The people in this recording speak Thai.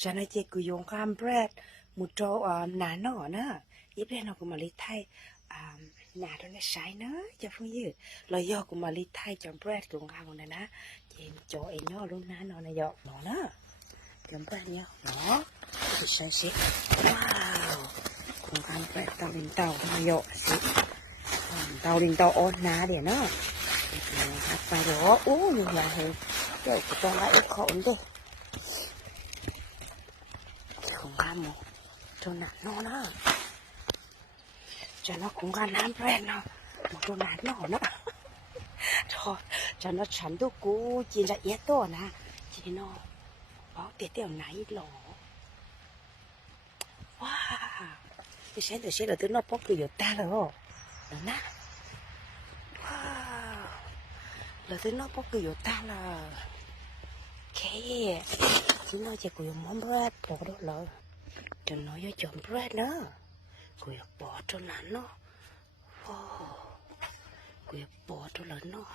ฉันไอ้เจ๊กูยงข้ามแบรดมุดโตหนาหน่อนะอีเบรนเอากูมาลิไทยหนาตอนนี้ใช้เนอะจะพูดยืดเราย่อกูมาลิไทยจอมแบรดกูงามคนนั้นนะเจนโจไอ้ย่อลูกนั้นนอนในย่อหนอนะจอมแบรดย่อหนอจะใช้สิว้าวกูงามแบรดเตาลิงเตาทำไมย่อสิเตาลิงเตาอ้อนนาเดี๋ยวเนาะครับไปหรอโอ้ยอย่าเห็นเจ้ากูต้องไล่ขอนดิของงามหมดจนหนักนอนนะจะนักของการน้ำแรงนะหมดจนหนักนอนนะทอจะนักฉันตัวกูจีนจะเอี้ยตัวนะจีนอบอกเตี๋ยวไหนหรอว้าจะใช้แต่ใช้แต่ตัวนักพกคืออยู่ตาเลยเหรอนะว้าวแล้วตัวนักพกคืออยู่ตาเลยแค่จีนอจะกูยังมองแบดพอได้เลยจะน้อยจอมแบดเนอะกูอยากปอดจนนั้นเนาะกูอยากปอดจนนั้นเนาะ